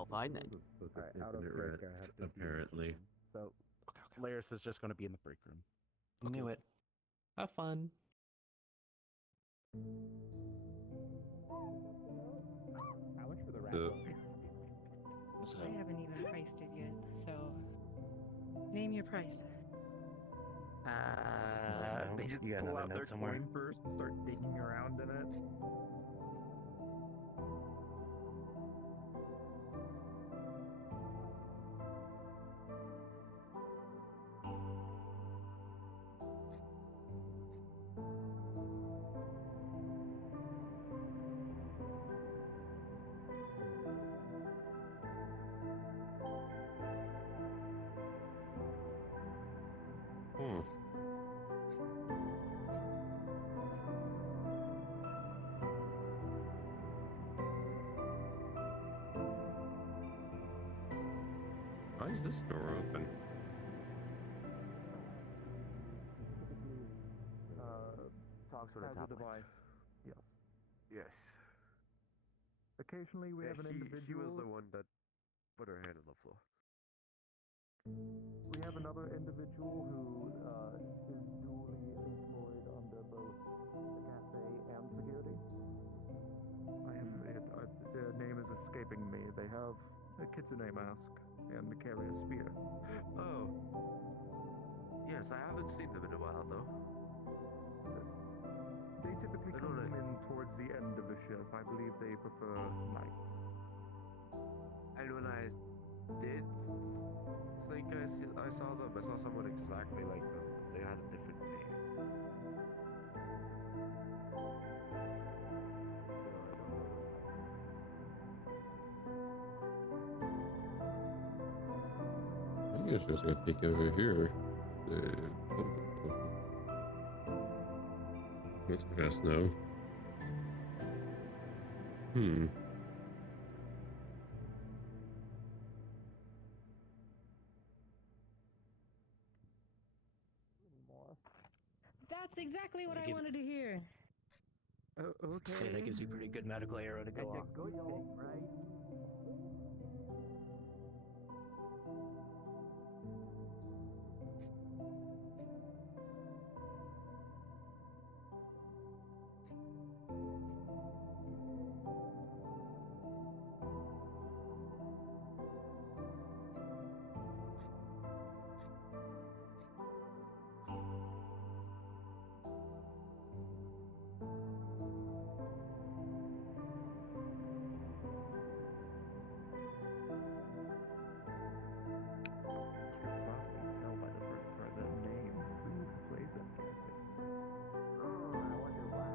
Well, fine then. Alright, out of break, I have to apparently. So, Laris is just going to be in the break room. Knew it. Have fun. How much for the wrap The- up? So, I haven't even priced it yet, so name your price. no, They just you got pull another out note their somewhere. coin purse and start digging around in it. Hmm. Why is this door open? You typically Talks sort of has top a device. Yes. Yes. Occasionally we Yeah, have an she was individual. the one that put her hand on the floor. We have another individual who is duly employed under both the cafe and security. Their name is escaping me. They have a kitsune mask and carry a spear. Oh. Yes, I haven't seen them in a while though. They typically I come don't know. in towards the end of the shift. I believe they prefer nights. And when I did think I saw them, I saw someone exactly like them, but they had a different name. So I don't know what happened. I guess just gonna peek over here. That's fast now. Hmm. Anymore. That's exactly what They I give- wanted to hear. Okay. Yeah, that gives you pretty good medical arrow to go off. Good thing, right? You could probably tell by the name who plays that character. Oh, I wonder why.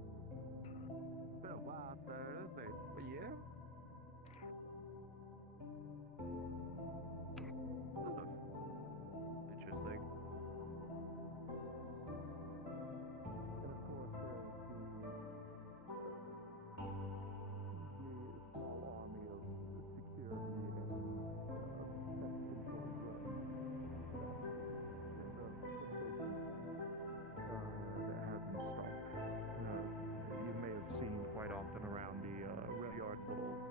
It's been a while, sir, isn't it? A year? Sort of. Interesting. And of course, there's the small army of security and pest control drones that in the station that has in stock. You may have seen quite often around the rail yard bulls.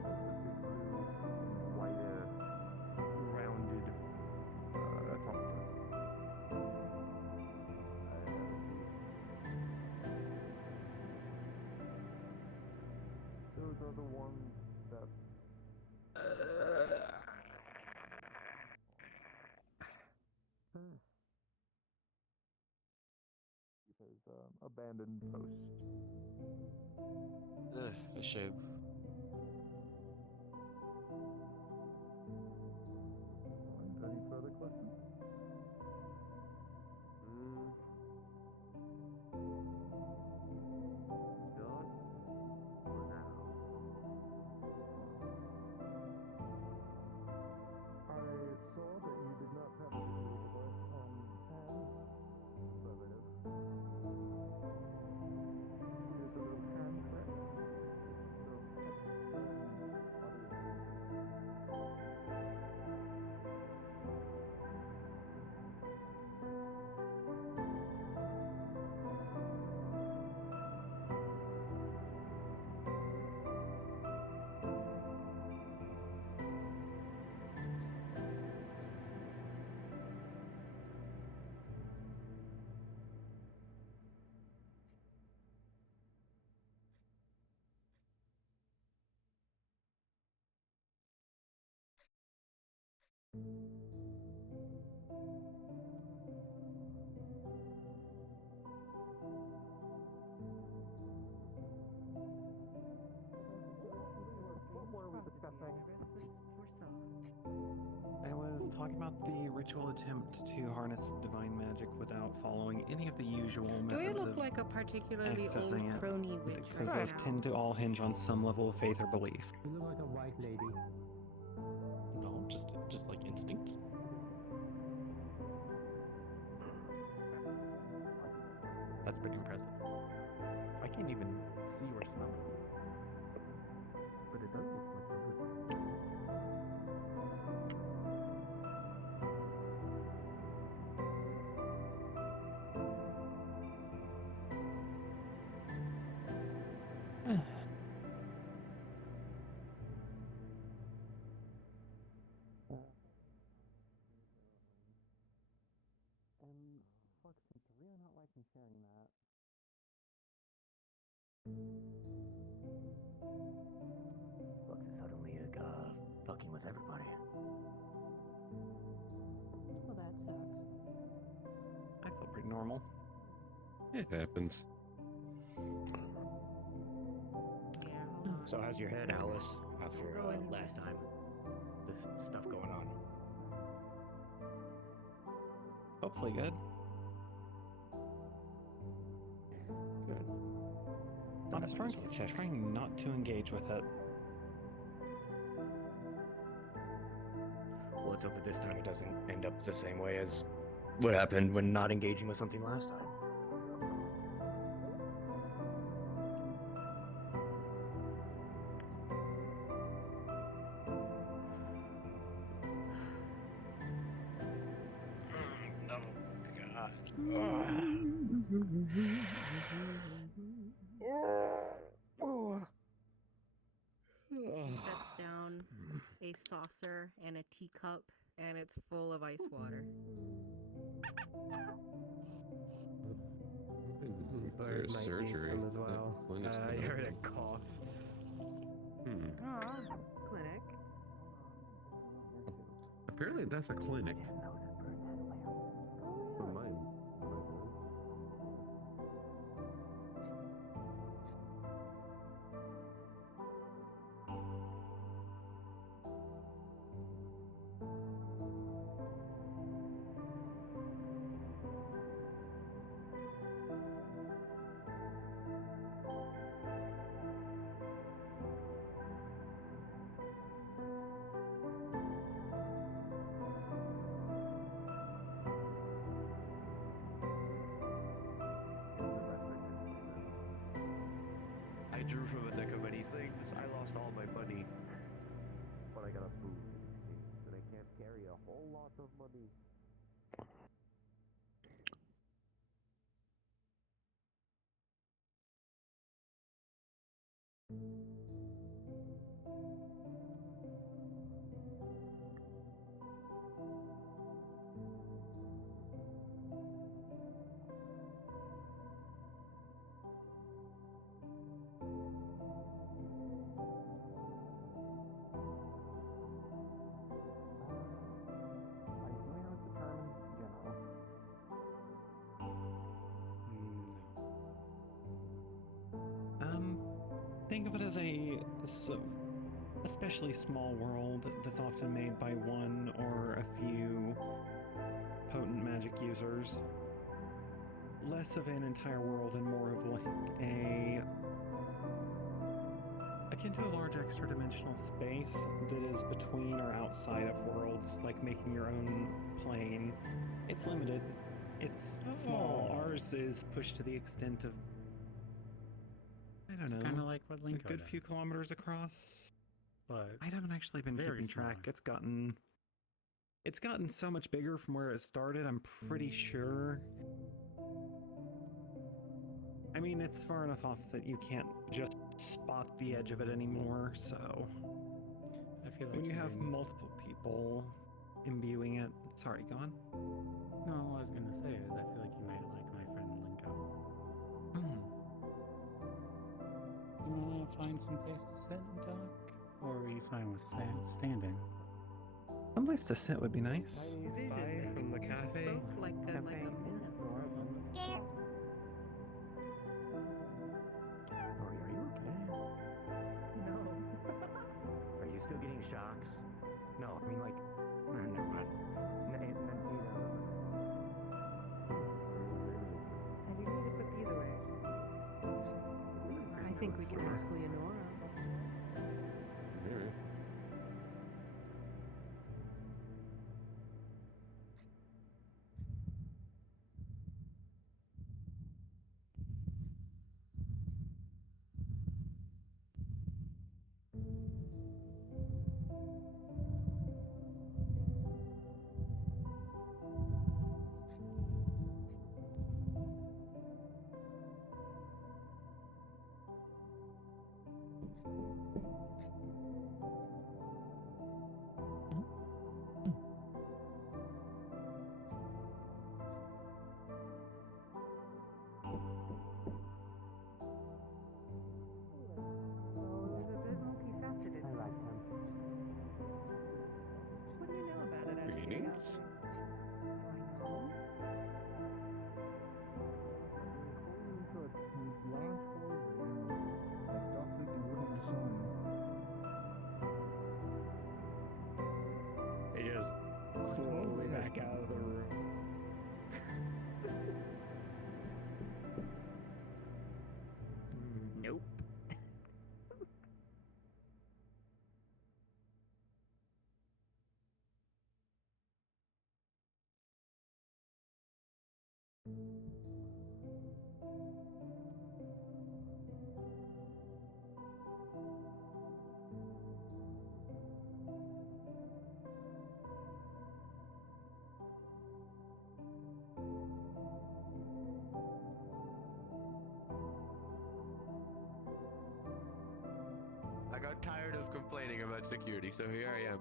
The big blue and white rounded automata. I haven't seen. Those are the ones that his abandoned post. A shame. Alright, any further questions? Not What were we discussing? I was talking about the ritual attempt to harness divine magic without following any of the usual Do I methods look of like a particularly old accessing it, crony witch because right those now? tend to all hinge on some level of faith or belief. You look like a white lady. No, just like instinct. That's pretty impressive. I can't even see or smell it. But it does look like everything. And fuck, since you're really not liking sharing that. Lux is suddenly fucking with everybody. Well, that sucks. I feel pretty normal. It happens. Yeah, hold on. So how's your head, Alice, after Going. last time? The stuff going on. Hopefully good. Good. Honest, I just wanna check. trying not to engage with it. Well, let's hope that this time it doesn't end up the same way as what happened when not engaging with something last time. He sets down a saucer and a teacup, and it's full of ice water. There's Bird might need surgery. some as That well. clinic's been You heard open. a cough. Ah, clinic. Apparently that's a clinic. Oh, Mine. I drew from a deck of many things. I lost all my money. but I got a boon in exchange, and I can't carry a whole lot of money. Are you familiar with the term in general? Think of it as a especially small world that's often made by one or a few potent magic users. Less of an entire world and more of like a akin to a large extra dimensional space that is between or outside of worlds, like making your own plane. It's limited. It's small. Oh. Ours is pushed to the extent of, I don't know, Kind of like what a Linko good does. few kilometers across. But I haven't actually been very keeping track. small. It's gotten so much bigger from where it started, I'm pretty sure. I mean, it's far enough off that you can't just spot the edge of it anymore, so I feel like when you have even- multiple people imbuing it. Sorry, go on. No, all I was gonna say is I feel like you might like my friend Linko. You wanna find some place to sit and talk? Or are you fine with standing? Someplace to sit would be nice. Buy from the cafe. Spoke like a man. Rory, are you okay? No. Are you still getting shocks? No, I mean like, never mind. I do need to put these away. I think we can ask Leonora. Maybe. Well, it was a bit multifaceted. I like them. What do you know about it, out of Greetings. curiosity? Do I know? They just slowly back out of the room. Nope. I got tired of complaining about security, so here I am.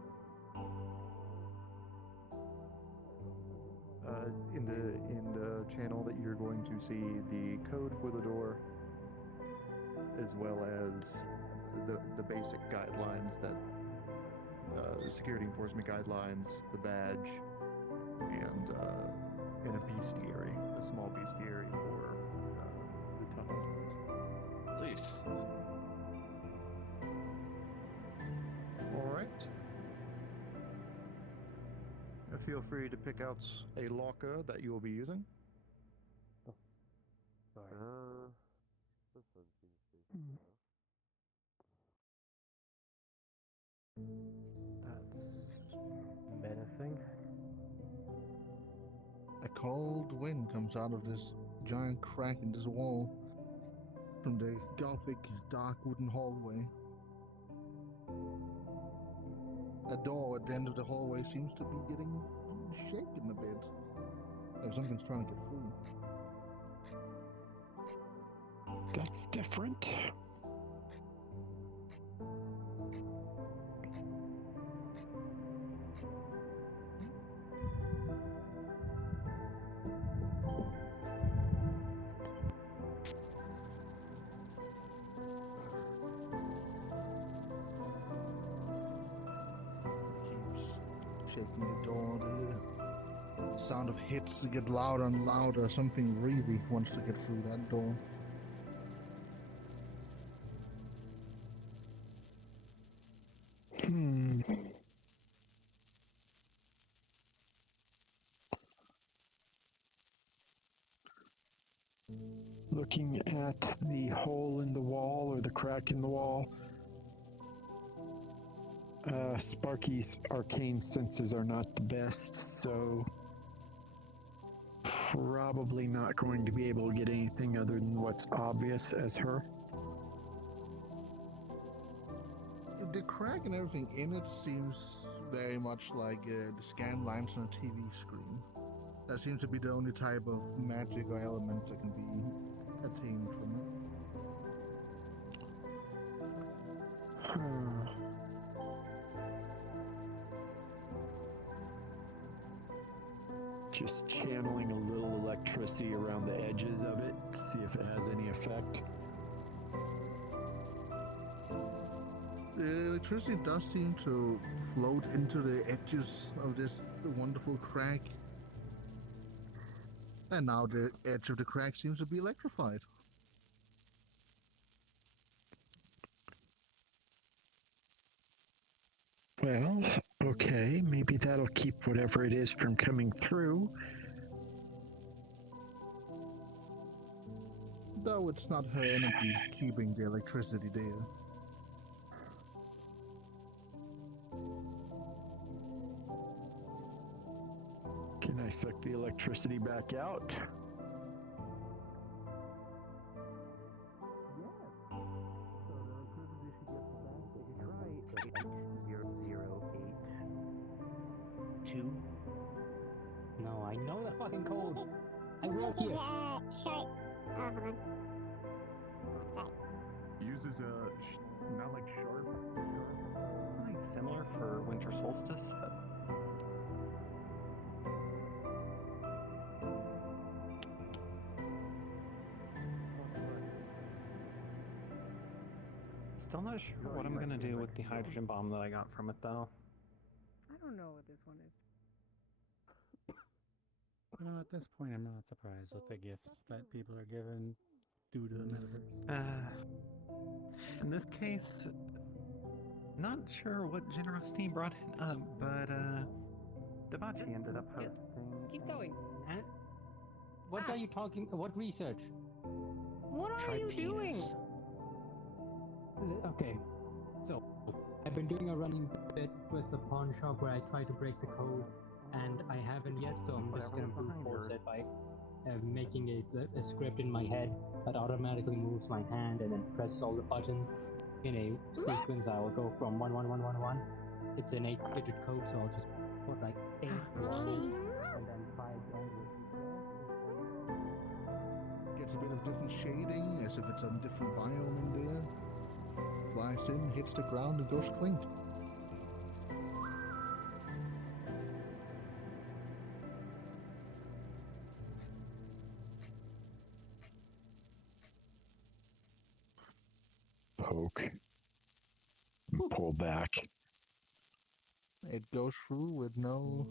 In the channel that you're going to see the code for the door, as well as the basic guidelines that the security enforcement guidelines, the badge, and a bestiary, a small bestiary for the tunnels. Please. All right. Feel free to pick out a locker that you will be using. This one seems safe enough. That's menacing. A cold wind comes out of this giant crack in this wall from the Gothic dark wooden hallway. A door at the end of the hallway seems to be getting shaken a bit. Like something's trying to get through. That's different. Keeps shaking the door. The sound of hits to get louder and louder. Something really wants to get through that door. Looking at the hole in the wall or the crack in the wall, Sparky's arcane senses are not the best, so probably not going to be able to get anything other than what's obvious as her. The crack and everything in it seems very much like the scan lines on a TV screen. That seems to be the only type of magic or element that can be attained from it. Just channeling a little electricity around the edges of it, see if it has any effect. The electricity does seem to float into the edges of this wonderful crack. And now the edge of the crack seems to be electrified. Well, okay, maybe that'll keep whatever it is from coming through. Though it's not her energy keeping the electricity there. Can I suck the electricity back out? No, I know the fucking code. I work here. Uses not like sharp. Something similar for winter solstice, but still not sure what I'm gonna do with the hydrogen bomb that I got from it, though. I don't know what this one is. No, at this point, I'm not surprised with the gifts that people are given due to the metaverse. In this case, not sure what generosity brought it up, but Davachi ended up hosting. Keep going. And what are you talking? What research? What are you doing? Okay, so I've been doing a running bit with the pawn shop where I try to break the code, and I haven't yet. So I'm just gonna brute force it by making a script in my head that automatically moves my hand and then presses all the buttons in a sequence. I will go from 11111. It's an 8-digit code, so I'll just put like 8 1 and then 5 language. Gets a bit of different shading, as if it's a different biome in there. Flies in, hits the ground, and goes clink. Poke. And pull back. It goes through with no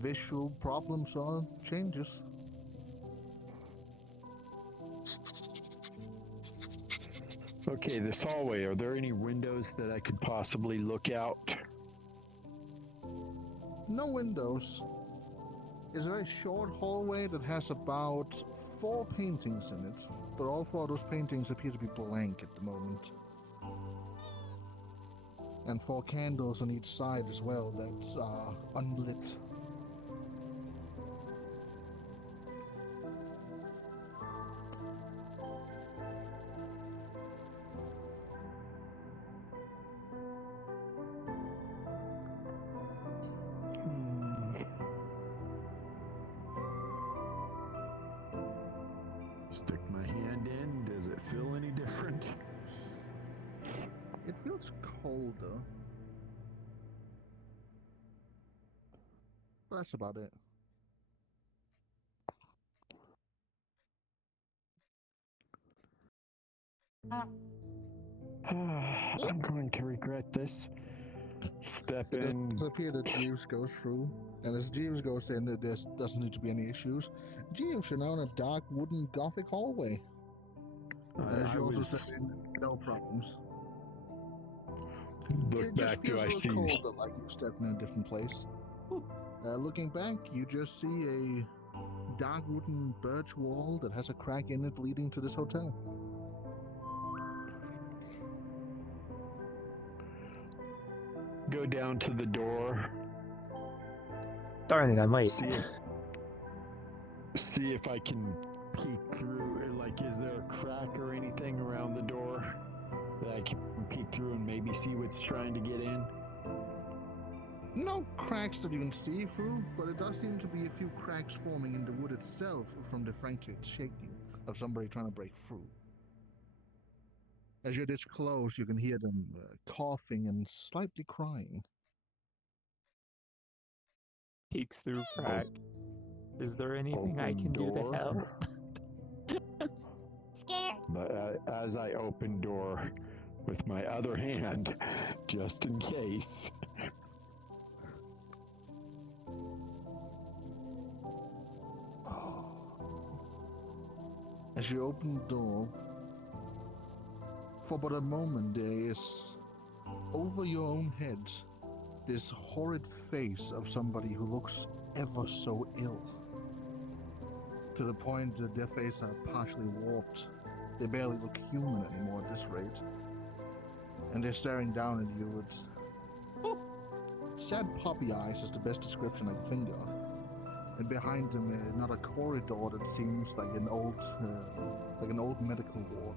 visual problems or changes. Okay, this hallway, are there any windows that I could possibly look out? No windows. It's a very short hallway that has about 4 paintings in it, but all 4 of those paintings appear to be blank at the moment. And 4 candles on each side as well that are unlit. Stick my hand in, does it feel any different? It feels colder. But that's about it. I'm going to regret this. Step in. It does appear that Jeeves goes through, and as Jeeves goes in, there doesn't need to be any issues. Jeeves, you're now in a dark wooden gothic hallway. As you also step in, no problems. Look it back, just feels do I a little see? colder, like you stepped in a different place. Looking back, you just see a dark wooden birch wall that has a crack in it leading to this hotel. Go down to the door. Darn it, I'm late. See if I can peek through. Like, is there a crack or anything around the door that I can peek through and maybe see what's trying to get in? No cracks that you can see through, but it does seem to be a few cracks forming in the wood itself from the frantic shaking of somebody trying to break through. As you're this close, you can hear them coughing and slightly crying. Peeks through crack. Is there anything I can do to help? But as I open door, with my other hand, just in case. As you open the door, for but a moment there is, over your own head, this horrid face of somebody who looks ever so ill. To the point that their faces are partially warped. They barely look human anymore at this rate. And they're staring down at you with sad puppy eyes is the best description I can think of. And behind them, another corridor that seems like an old medical ward.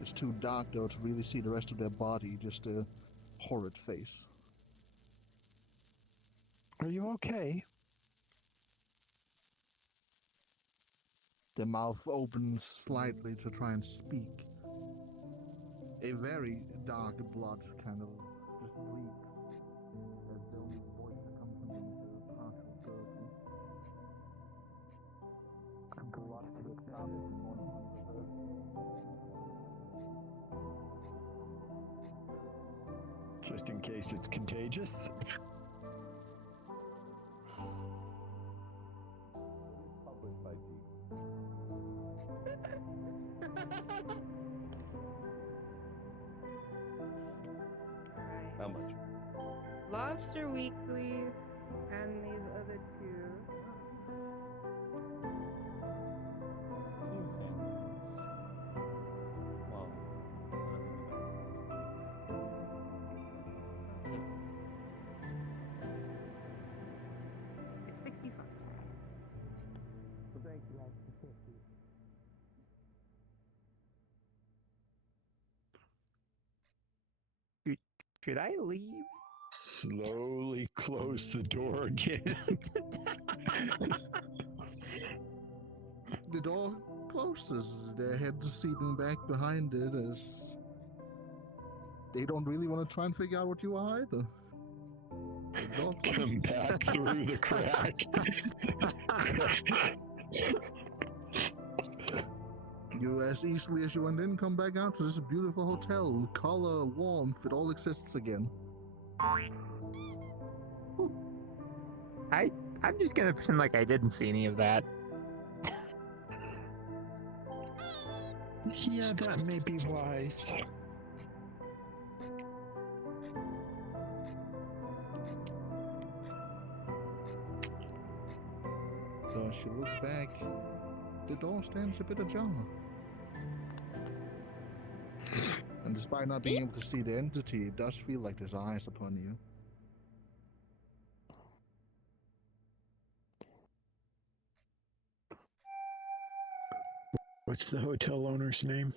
It's too dark though to really see the rest of their body, just a horrid face. Are you okay? Their mouth opens slightly to try and speak. A very dark blood kind of just reeks. As the only voice that comes from them is a partial gurgle. I'm going to take that Just in case it's contagious. How much? Lobster Weekly and these other two. Well, It's 65. Thank you, I appreciate it. should I leave? Slowly close the door again. The door closes, their heads seeping back behind it as they don't really want to try and figure out what you are either. The door Come closes. back through the crack. You, as easily as you went in, come back out to this beautiful hotel. Color, warmth, it all exists again. I'm just gonna pretend like I didn't see any of that. Yeah, that may be wise. So as you look back, the door stands a bit ajar. And despite not being able to see the entity, it does feel like there's eyes upon you. What's the hotel owner's name?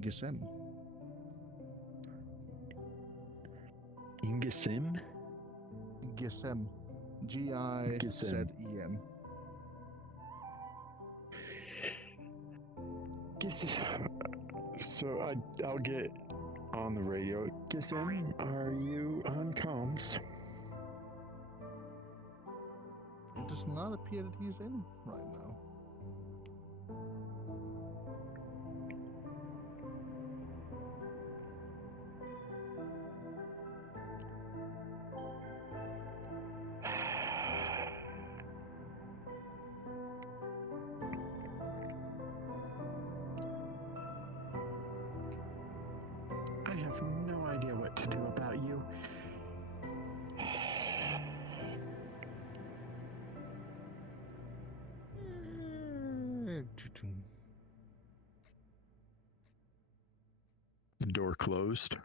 Gisem. Ingesim? Gisem. G-I-Z-E-M. So I'll get on the radio. Gisem, are you on comms? It does not appear that he's in right now. I have no idea what to do about you. The door closed.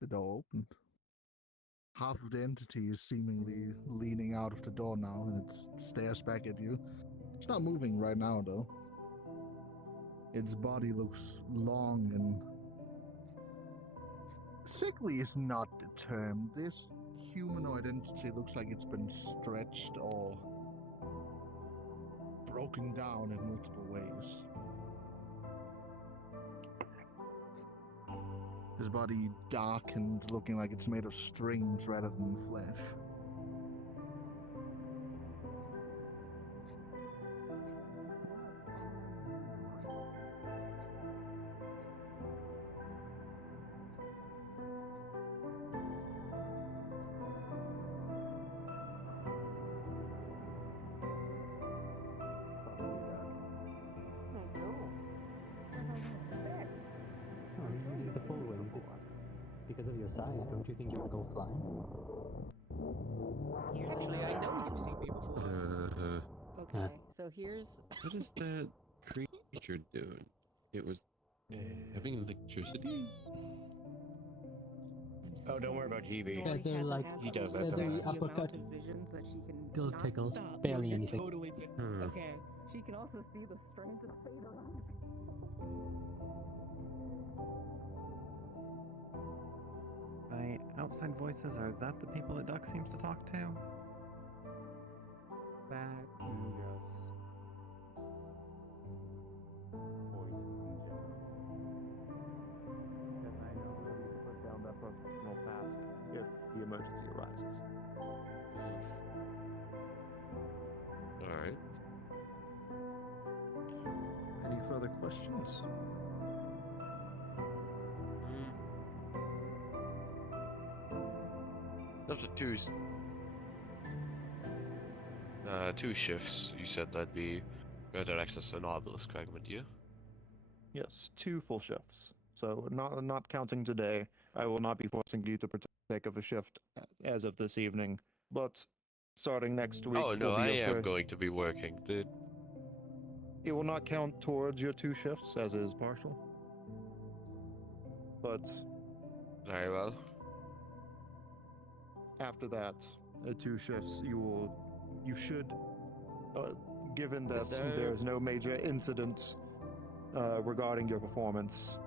The door opened. Half of the entity is seemingly leaning out of the door now, and it stares back at you. It's not moving right now, though. Its body looks long and... sickly is not the term. This humanoid entity looks like it's been stretched or broken down in multiple ways. His body darkened, looking like it's made of strings rather than flesh. size, don't you think you would go flying? Here's Actually, I know you've seen me before. Okay, so here's What is that creature doing? It was having electricity? Oh, don't worry about GB. Yeah, they're like He does that the sometimes. uppercut of visions that she can still not tickles, stop. barely You're anything. totally Okay, she can also see the strands of fate around. By outside voices, are that the people that Duck seems to talk to? That and just voices in general. Then I know who I need to put down that personal task if the emergency arises. Alright. Any further questions? Those are two shifts. You said that'd be better access to an obelisk fragment, yeah? Yes, 2 full shifts. So not counting today, I will not be forcing you to partake of a shift as of this evening. But starting next week Oh no, will be I your am first. going to be working. It will not count towards your 2 shifts as it is partial. But Very well. after that, 2 shifts, you should, given that there's no major incidents regarding your performance,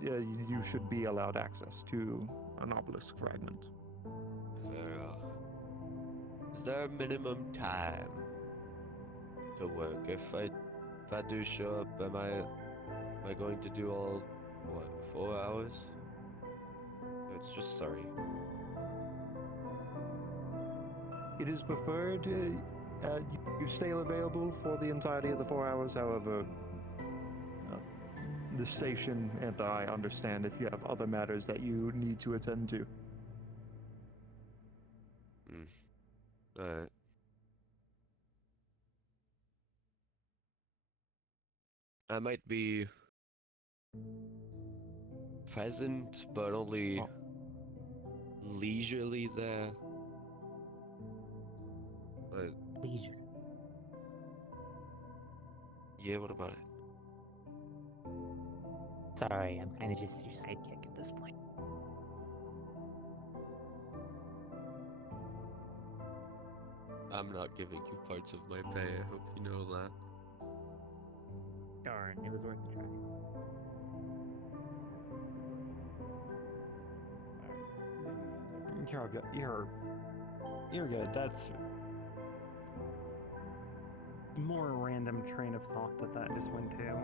you should be allowed access to an obelisk fragment. Very well. Is there a minimum time to work? If I do show up, am I going to do all, what, 4 hours? It's just 30. It is preferred you stay available for the entirety of the 4 hours. However, the station and I understand if you have other matters that you need to attend to. Alright. I might be present, but only leisurely there. But Leisure. yeah, what about it? Sorry, I'm kind of just your sidekick at this point. I'm not giving you parts of my pay. I hope you know that. Darn, it was worth a try. You're good. You're good. That's More random train of thought that just went to.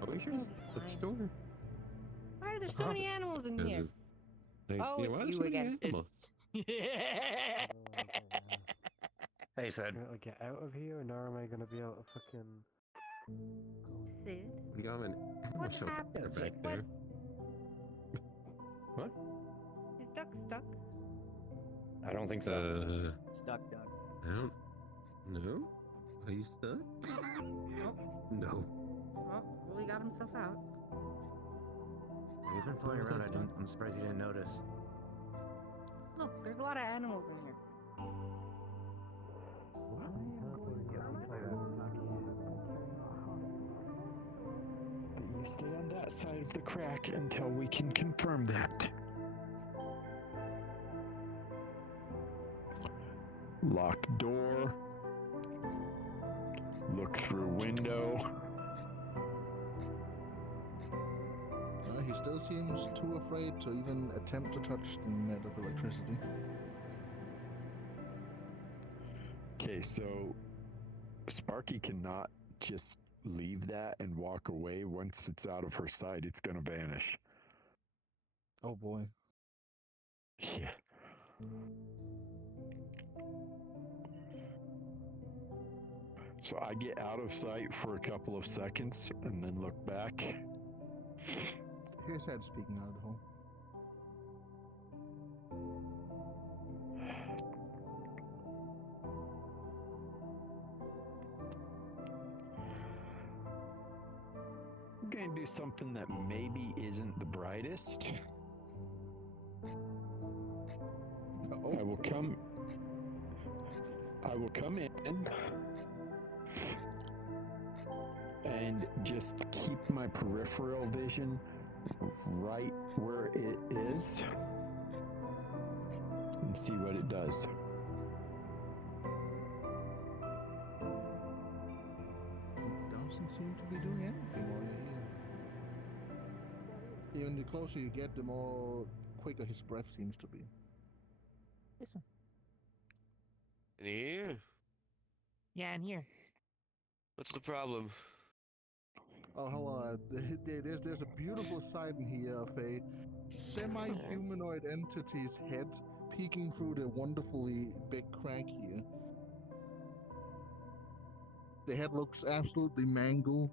Are we sure this is the bookstore? Why are there so many animals in here? Oh, it's why are there you so many again. animals? Hey, Sid. Can I get out of here, or am I gonna be able to fucking... Sid? We got an animal What shelter happened? back What? there. What? Is Duck stuck? I don't think so. Duck. I don't know. Are you stuck? Nope. No. Well, he got himself out. He's been flying around. I'm surprised you didn't notice. Look, there's a lot of animals in here. But you stay on that side of the crack until we can confirm that. Lock door. Look through window. He still seems too afraid to even attempt to touch the net of electricity. Okay, so Sparky cannot just leave that and walk away. Once it's out of her sight, it's gonna vanish. Oh boy. Yeah. So I get out of sight for a couple of seconds and then look back. Here's Head speaking out of the hole. gonna do something that maybe isn't the brightest. Oh. I will come in and just keep my peripheral vision right where it is and see what it does. It doesn't seem to be doing anything while you're here. Even the closer you get, the more quicker his breath seems to be. Listen. In here? Yeah, in here. What's the problem? Oh, hello. There's a beautiful sight in here of a semi-humanoid entity's head peeking through the wonderfully big crack here. The head looks absolutely mangled.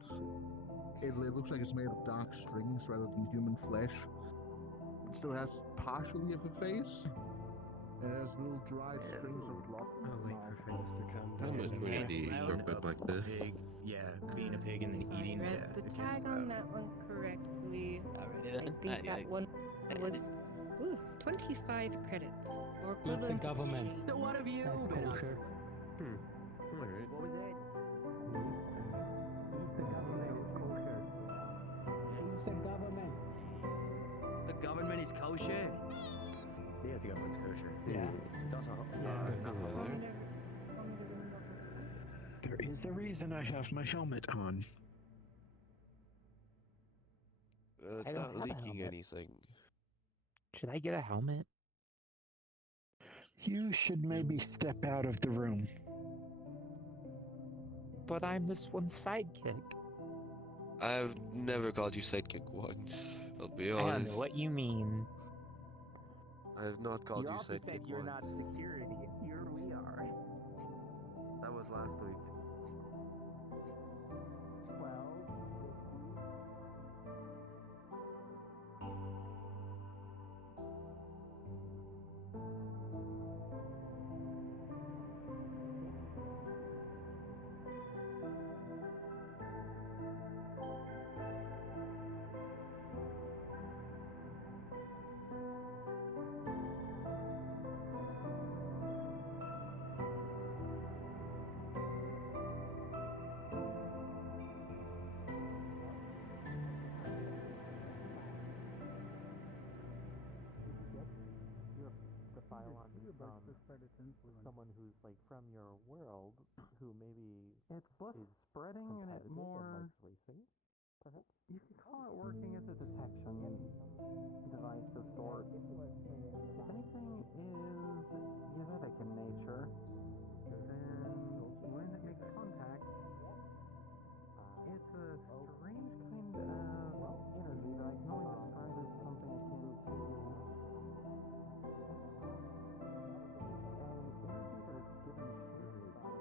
It looks like it's made of dark strings rather than human flesh. It still has partially of a face. It has little dried strings of blood. I'll wait for things to calm How down. much would it be for a book like this? Pig, being a pig and then If eating. I read Yeah, the it gets tag on about- that one correctly, Alrighty I then. think that one was 25 credits. Or Eat the equivalent government. exchange. So what have you That's been up kosher. to? Alright. What was it? Eat the government is kosher. Eat the government. The government is kosher. Yeah, the government's kosher. Yeah. It's also not hello halal. there. There is a reason I have my helmet on. It's I don't not have a leaking helmet. anything. Should I get a helmet? You should maybe step out of the room. But I'm this one's sidekick. I've never called you sidekick once. I'll be I don't honest. know what you mean. I have not called you, also sidekick said you're once. not security, and here we are. That was last week. Well, this week. The file on someone who's like from your world who maybe it's less spreading and it more perhaps you can call it working as a detection device of sorts. If anything is genetic in nature, then when it makes contact, it's a strange kind of energy that I can only describe as something akin to energy that is given shape by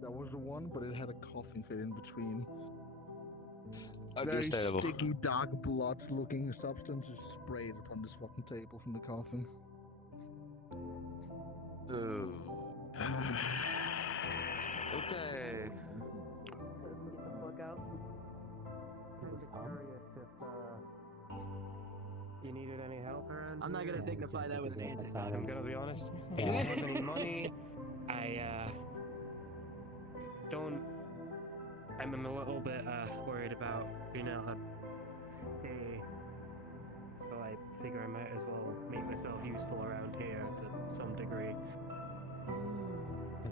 That was the one, but it had a coffin fit in between. Very Understandable. sticky, dark blood-looking substance is sprayed upon this fucking table from the coffin. Ooh. Okay. Get the plug out. kind of curious if you needed any help around I'm not here. gonna dignify that with an answer. I'm gonna be honest. Yeah. I don't have any money. I'm a little bit worried about being able to stay. So I figure I might as well make myself useful around here to some degree.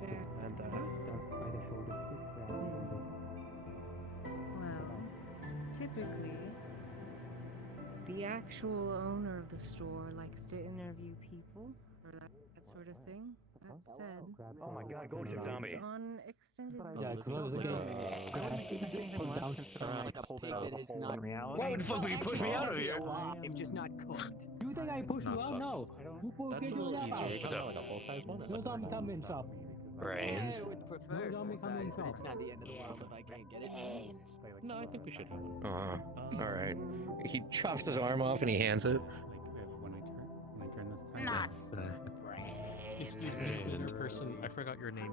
Fair. And Down by the shoulder stick, perhaps maybe. typically, the actual owner of the store likes to interview people or that sort of thing. That said, Oh my god, go to zombie. on extended Yeah, close the gate. Put down. Like a pivot is not reality. Why the fuck would you push me out of here? If just not cooked. You think I push you out? No. You pull That's a get little your lap easier. out. You can like a full-size one. No zombie come in shop. Brains. I would prefer. No zombie come in But shop. it's not the end of the world if I can't get it. No, I think we should have one. All right. He chops his arm off and he hands it. When I turn this time. Not Excuse me, cleaner person. I forgot your name.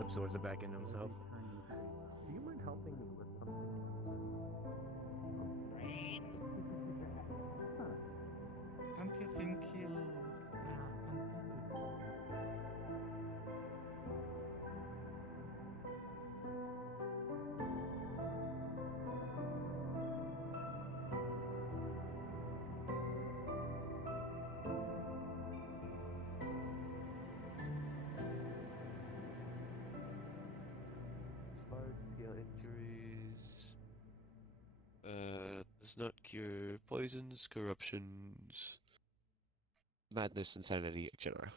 Absorbs it back into himself. Do you mind helping me with something? Don't you think you? Large scale injuries. Does not cure poisons, corruptions, madness, insanity, etc.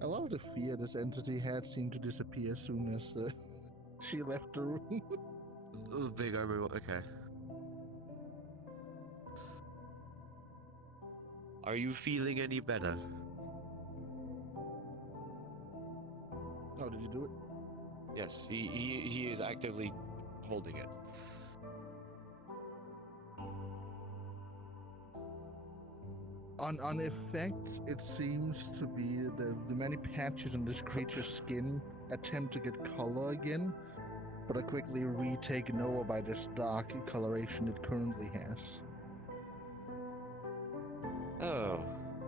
A lot of the fear this entity had seemed to disappear as soon as she left the room. Big armor. Okay. Are you feeling any better? Oh, did you do it? Yes, he is actively holding it. On effect, it seems to be the many patches on this creature's skin attempt to get color again, but are quickly retaken over by this dark coloration it currently has. Oh.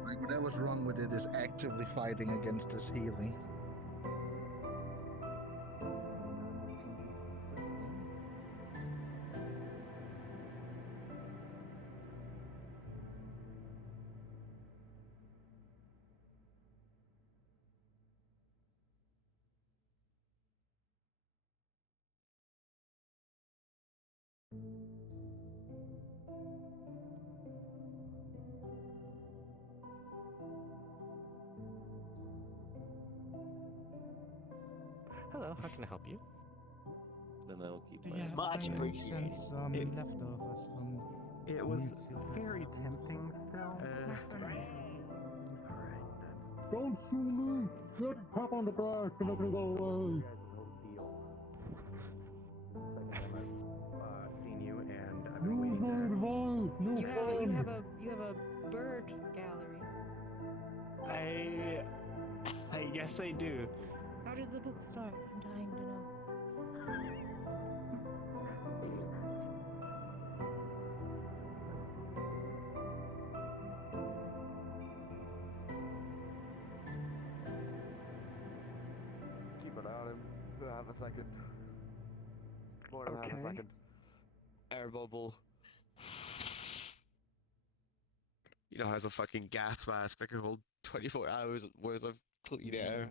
Like whatever's wrong with it is actively fighting against this healing. Hello, how can I help you? Then I'll keep Do my you have Much by any appreciated. chance leftovers from? It was meats you had? very tempting still. Don't sue me. Get tap on the glass to make me go away. Seen you and I've Use been my waiting advice. No you fun. have a bird gallery. I guess I do. How does the book start? I'm dying to know. Keep an eye on him for half a second. More than half a second. Air bubble. You know, has a fucking gas mask that can hold 24 hours worth of clean air.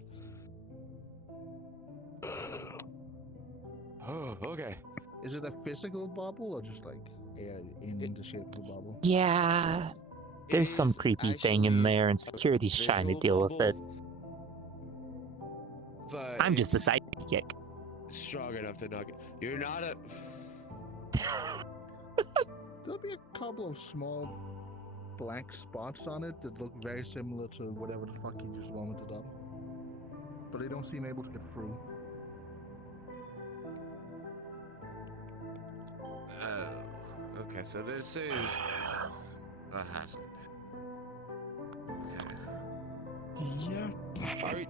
Oh, okay. Is it a physical bubble or just like air in the shape of a bubble? Yeah. There's some creepy thing in there, and security's trying to deal with it. But I'm just the it's sidekick. strong enough to knock it. You're not a. There'll be a couple of small black spots on it that look very similar to whatever the fuck you just vomited up. But they don't seem able to get through. Oh. Okay, so this is a hazard. Okay. Yeah. Are you,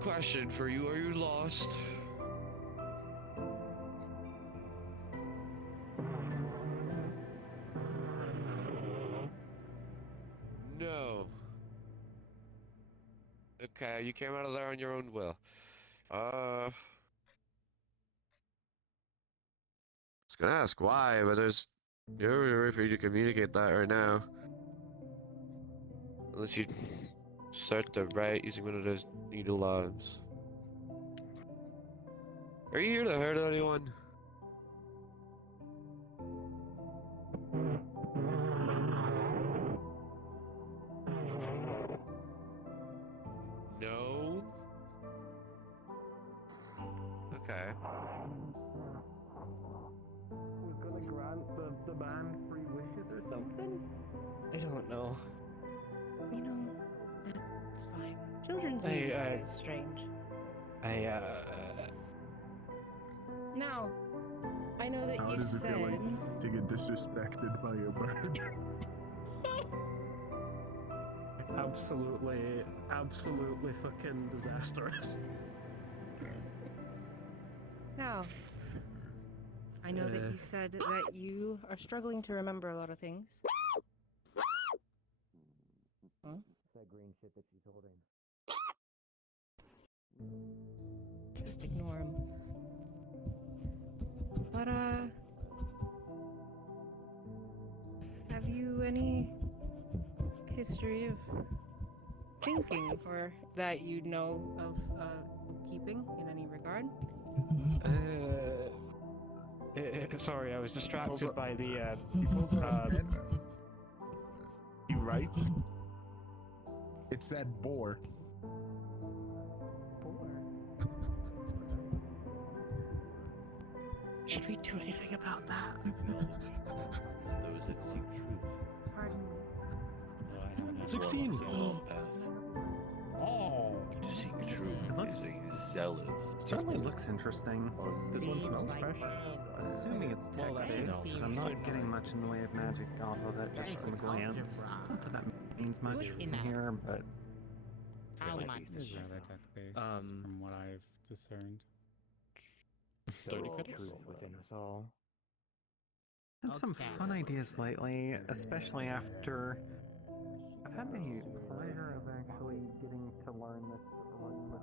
question for you, are you lost? No. Okay, you came out of there on your own will. I was gonna ask why, but there's no way for you to communicate that right now. Unless you start to write using one of those needle lines. Are you here to hurt anyone? Okay. Who's gonna grant the man free wishes or something? I don't know. You know, that's fine. Children's music is strange. Now, I know that How you does it said. feel like to get disrespected by a bird? Absolutely fucking disastrous. Now, I know that you said that you are struggling to remember a lot of things. Huh? That green shit that you told him. Just ignore him. But, have you any history of thinking or that you know of bookkeeping in any regard? Sorry, I was distracted by the. He pulls out a pen. He writes. It said boar. Should we do anything about that? No. Those that seek truth. Pardon me. No, I haven't had 16. one long path. Oh, To seek truth It looks- is a zealot. certainly looks interesting. This one smells like fresh. Assuming it's Well, that tech-based, because I'm not seems getting much in the way of magic off of it, just from a glance. Not that that means much from here, but How much? It is rather tech-based, from what I've discerned. 30 credits. Truth within us all. had some fun ideas lately, especially after I've had the pleasure of actually getting to learn this one.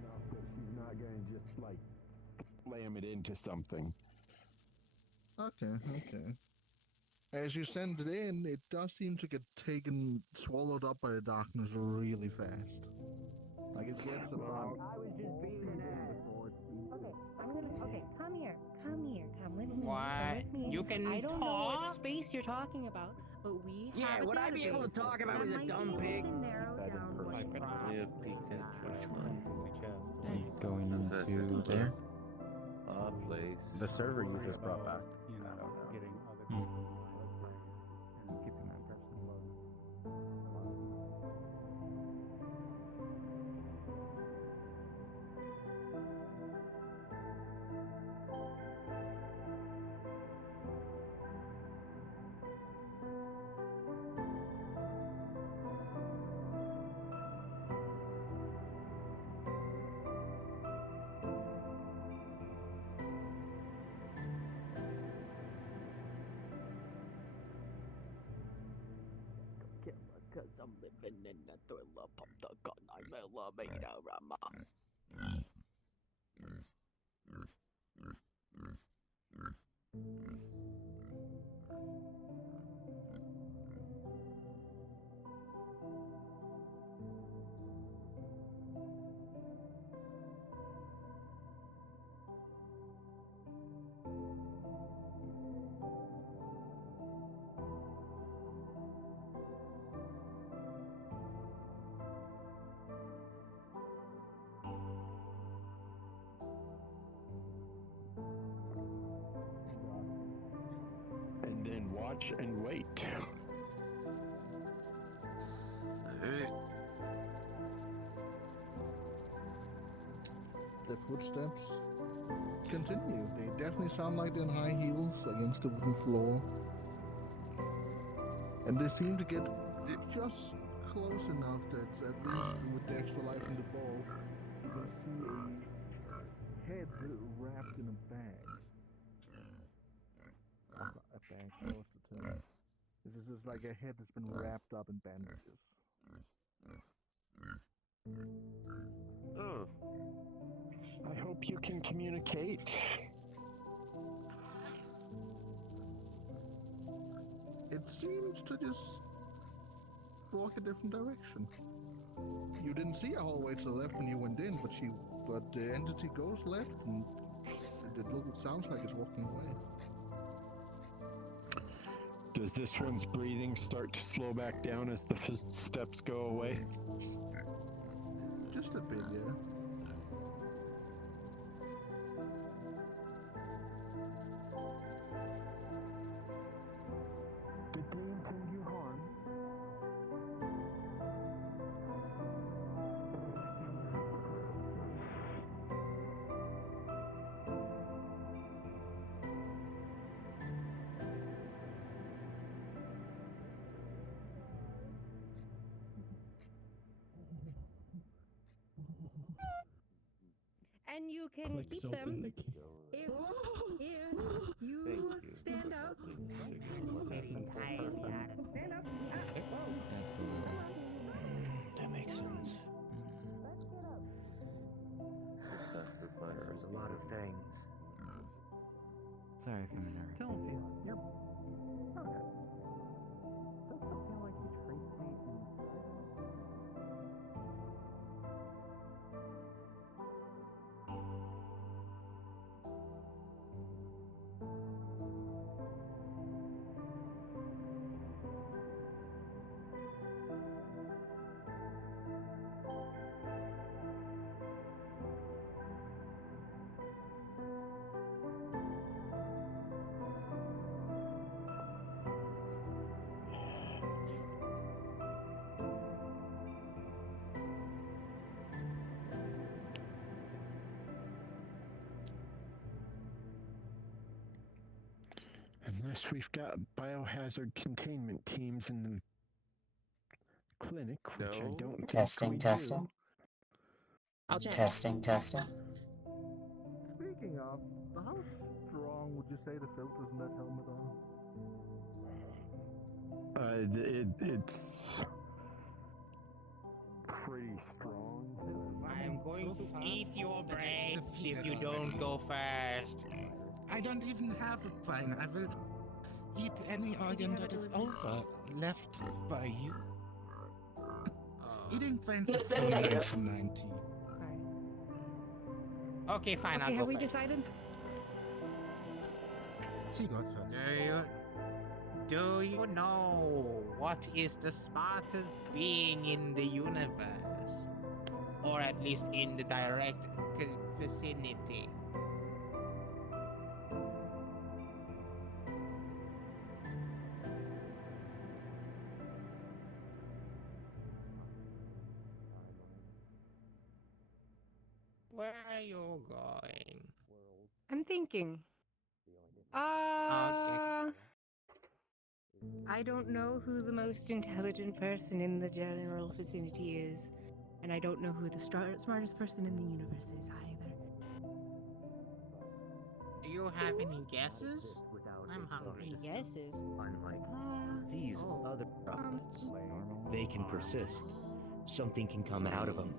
Enough that she's not going to just like slam it into something. Okay. As you send it in, it does seem to get swallowed up by the darkness really fast. Like it gets about. I was just being an ass. Okay, come here, come with me. What? Come with me. You can I don't know what talk? space you're talking about, but we Yeah, have a would I be able to database talk if I that was a might be dumb able pig? to narrow down what Yeah, peek at which one? Going Says into it. there. Place. The server you just brought back. You know, getting other Hmm. people and keeping that person close. Cause I'm living in the thriller, pop the gun, I'm elevator, And then watch and wait. The footsteps continue. They definitely sound like they're in high heels against the wooden floor. And they seem to get just close enough that at least with the extra light from the ball, you can see a head wrapped in a bag. A bag close to the term. This is just like a head that's been wrapped up in bandages. Oh. I hope you can communicate. It seems to just walk a different direction. You didn't see a hallway to the left when you went in, but the entity goes left, and it sounds like it's walking away. Does this one's breathing start to slow back down as the steps go away? Just a bit, yeah. Did they intend you harm? And you can eat them if you stand up. Stand up. Absolutely. That makes sense. Justice murders a lot of things. Sorry if I'm nervous. Don't feel. You're okay. Does it feel like he traced me inside? Unless we've got biohazard containment teams in the clinic, which I don't think Testing, we testing. do. I'll check. Testing, testing. Speaking of, how strong would you say the filters in that helmet are? It's pretty strong. I'm going to eat your brain if you don't go fast. I don't even have a brain. I will eat any organ that is over left by you. Eating brains is so 1990. Okay, fine, I'll Okay, go have we first. decided? She goes first. Do you know what is the smartest being in the universe? Or at least in the direct vicinity? Where are you going? I'm thinking. I don't know who the most intelligent person in the general vicinity is, and I don't know who the smartest person in the universe is either. Do you have any guesses? I'm hungry. Any guesses? Unlike these other droplets, they can persist. Something can come out of them.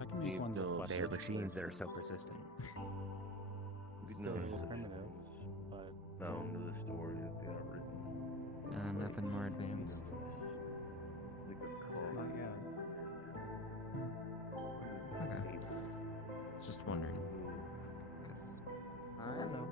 I can make one with But they're such machines that are so flavor. persistent. With Still no a little such primitive, things but found in the story that they are written. Nothing more advanced. Like a cult. not yet. Okay. Just wondering. I don't know.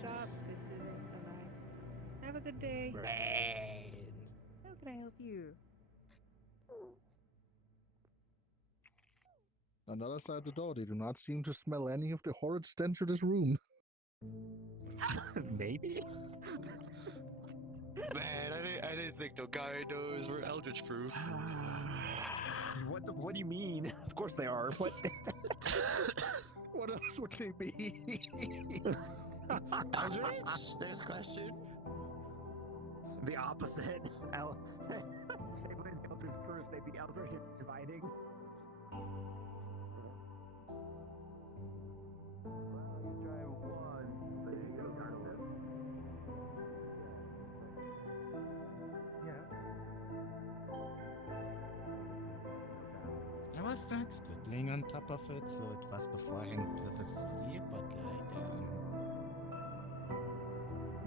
Stop. This isn't alive. Have a good day. How can I help you? On the other side of the door, they do not seem to smell any of the horrid stench of this room. Maybe. Man, I didn't think Togare knows we're Eldritch proof. What do you mean? Of course they are. What? What else would they be? Eldritch? There's a question. The opposite. They wouldn't be Eldritch proof. They'd be Eldritch inviting. I was not scribbling on top of it, so it was beforehand with a sleep, but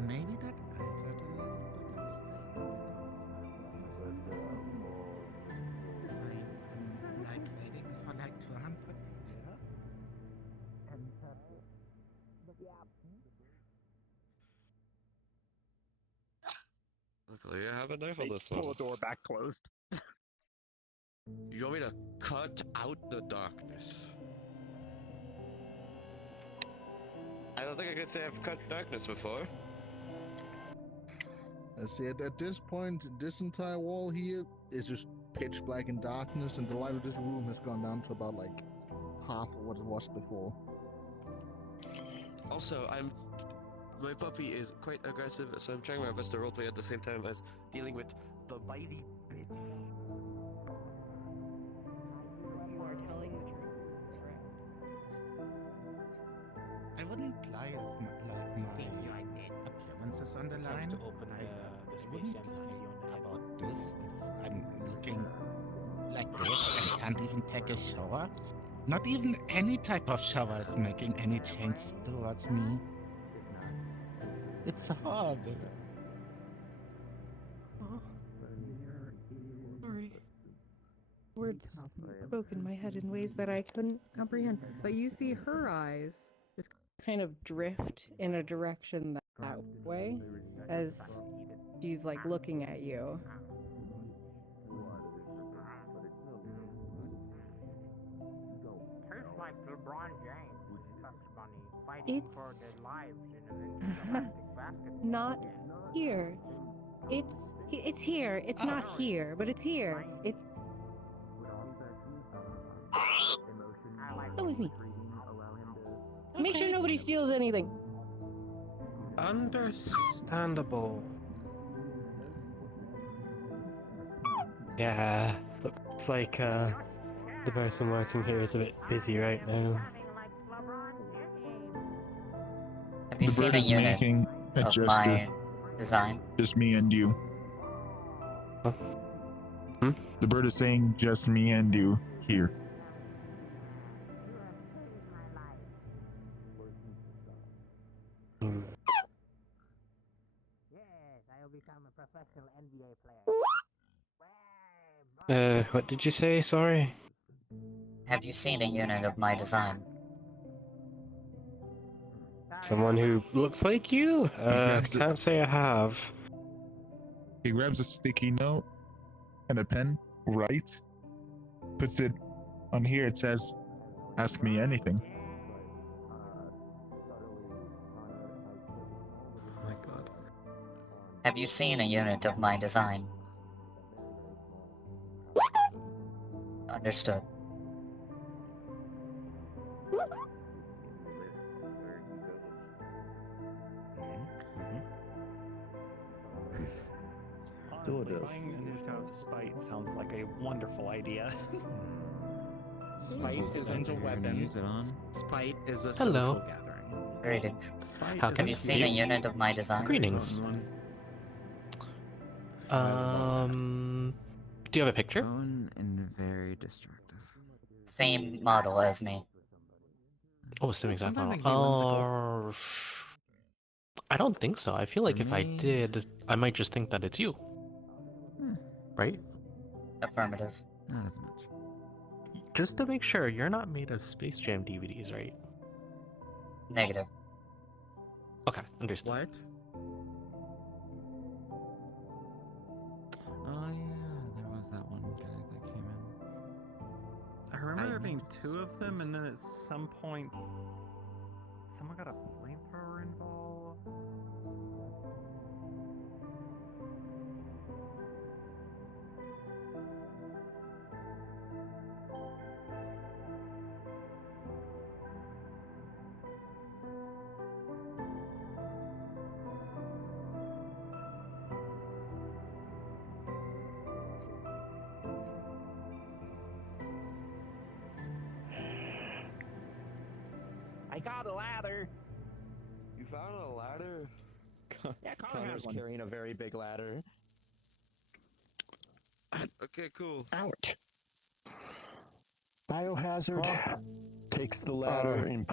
maybe that altered a little bit as I'm like waiting for like 200 years. And Luckily, I have a knife They on this pull one. the door back closed. You want me to cut out the darkness? I don't think I could say I've cut darkness before. I see, at this point, this entire wall here is just pitch black in darkness, and the light of this room has gone down to about like half of what it was before. Also, my puppy is quite aggressive, so I'm trying my best to roleplay at the same time as dealing with the bitey bitch. You are telling the truth. Correct. I wouldn't lie if my appearance is on the line. I wouldn't lie about this if I'm looking like this and can't even take a shower. Not even any type of shower is making any change towards me. It's horrible. Oh. Sorry. Words spoke in my head in ways that I couldn't comprehend. But you see her eyes just kind of drift in a direction that way as she's like looking at you. Tastes like LeBron James, Bugs Bunny, fighting for It's their lives in an intergalactic basketball not game. here. It's here. It's not here, but it's here. It's Go with me. Make sure nobody steals anything. Understandable. Yeah, looks like the person working here is a bit busy right now. Have you The seen bird a is unit making a of gesture. my design? Just me and you. The bird is saying just me and you here. Yes, I will become a professional NBA player. What did you say? Sorry. Have you seen a unit of my design? Someone who looks like you? Can't say I have. He grabs a sticky note and a pen, writes, puts it on here. It says, "Ask me anything." Oh my god. Have you seen a unit of my design? Understood. Honestly, does. buying Initiative of Spite sounds like a wonderful idea. Spite isn't a weapon. Spite is a Hello. social gathering. Greetings. Spite Have you seen a unit of my design? Greetings. Do you have a picture? And very destructive. Same model as me. Oh, same exact Sometimes it model. can be whimsical. I don't think so. I feel like For if I me- did, I might just think that it's you. Right? Affirmative. Not as much. Just to make sure, you're not made of Space Jam DVDs, right? Negative. Okay, understood. What? Oh yeah, there was that one guy that came in. I remember there being two of them, and then at some point, someone got a flamethrower involved. I got a ladder. You found a ladder? Yeah, Connor's carrying a very big ladder. Okay, cool. Out. Biohazard takes the ladder and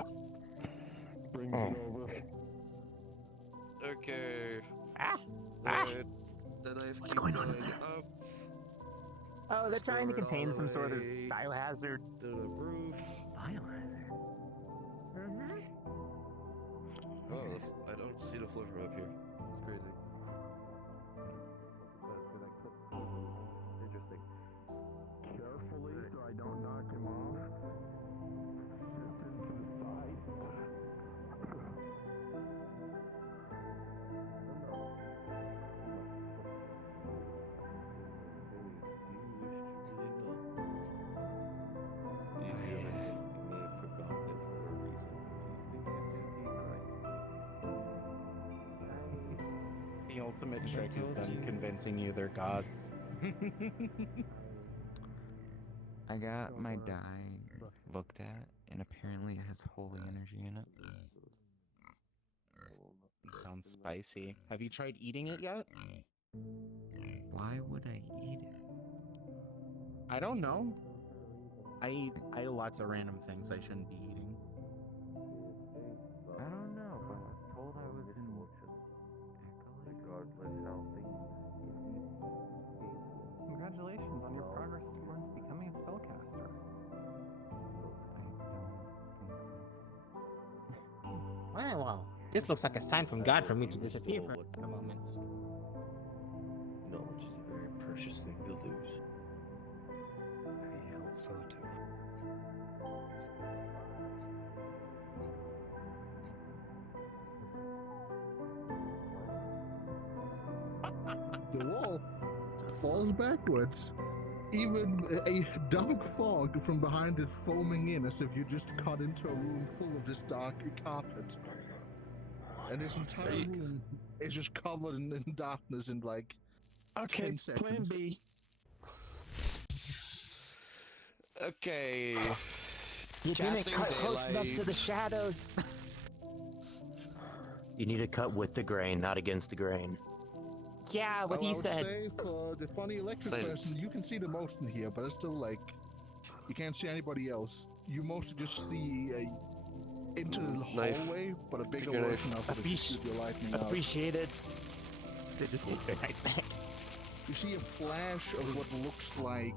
brings it over. Okay. The knife What's keeps going on in going there? up. Oh, they're trying to Screw it contain all some the sort of way biohazard. to the roof. Biohazard. Oh, I don't see the floor from up here. It's crazy. Interesting. Carefully so I don't knock him off. Shift him to the side. The ultimate trick is them convincing you they're gods. I got my die looked at, and apparently it has holy energy in it. Sounds spicy. Have you tried eating it yet? Why would I eat it? I don't know. I eat lots of random things I shouldn't be eating. I don't know, but I was told I was in Regardless how things Congratulations on your progress towards becoming a spellcaster. Well, this looks like a sign from God for me to disappear for a moment. knowledge is a very precious thing to lose. I hope so too. The wall falls backwards. Even a dark fog from behind it foaming in as if you just cut into a room full of this dark carpet. And this entire room is just covered in darkness in like 10 seconds. Plan B. Okay. You didn't Casting cut close enough to the daylight. shadows. You need to cut with the grain, not against the grain. Yeah, what I he would said. say for the funny electric Silence. person, you can see the most in here, but it's still like you can't see anybody else. You mostly just see a into the Knife. hallway, but a bigger Pick your version knife. of it with your lightning out. Appreciated. They just need their knife back. You see a flash of what looks like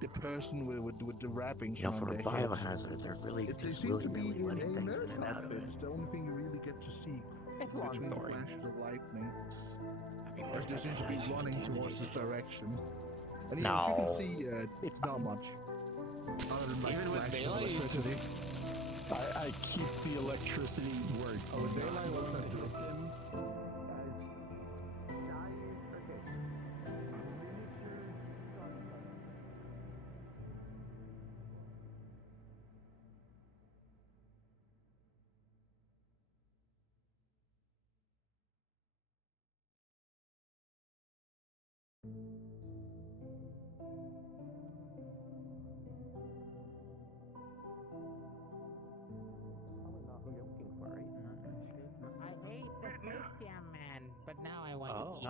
the person with the wrappings You know, on for a their heads. biohazard, they're really They just seem to be willy-nilly in letting a things nurse in and out of outfit. it. It's the only thing you really get to see It's a long between story. the flashes of lightning. As they seem to be running towards this direction. And even No. you can see not much. Other than like Even with flashes of daylight? electricity. I keep the electricity where it Oh, does not daylight go wasn't to good. him.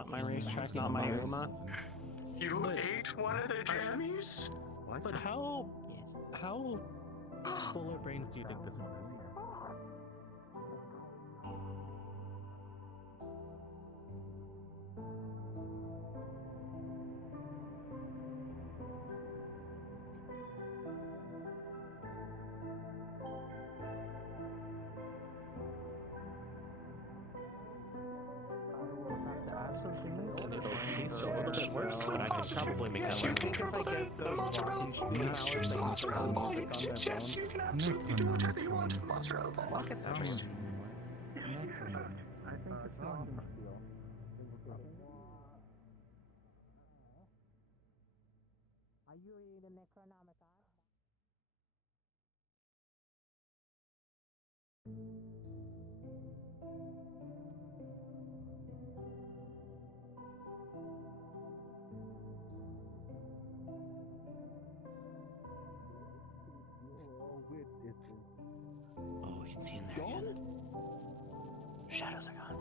not my racetrack, not my Uma. You ate one of the jammies? But how full of brains do you think this one is? And it'll taste a little bit worse, but I can probably make that work. You can dribble the mozzarella ball. Yes, use the mozzarella ball. Yes, you can absolutely do whatever you want with the mozzarella ball. I think it's wrong. Are you reading the Necronomicon? Oh, we can see in there again. Shadows are gone.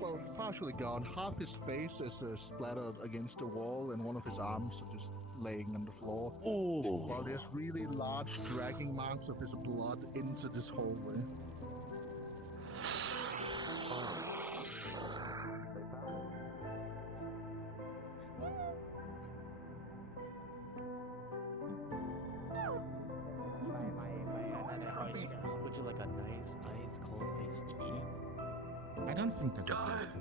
Well, partially gone. Half his face is splattered against the wall, and one of his arms are just laying on the floor. Oh. While there's really large dragging marks of his blood into this hallway. Would you like a nice ice cold iced tea? I don't think that would be so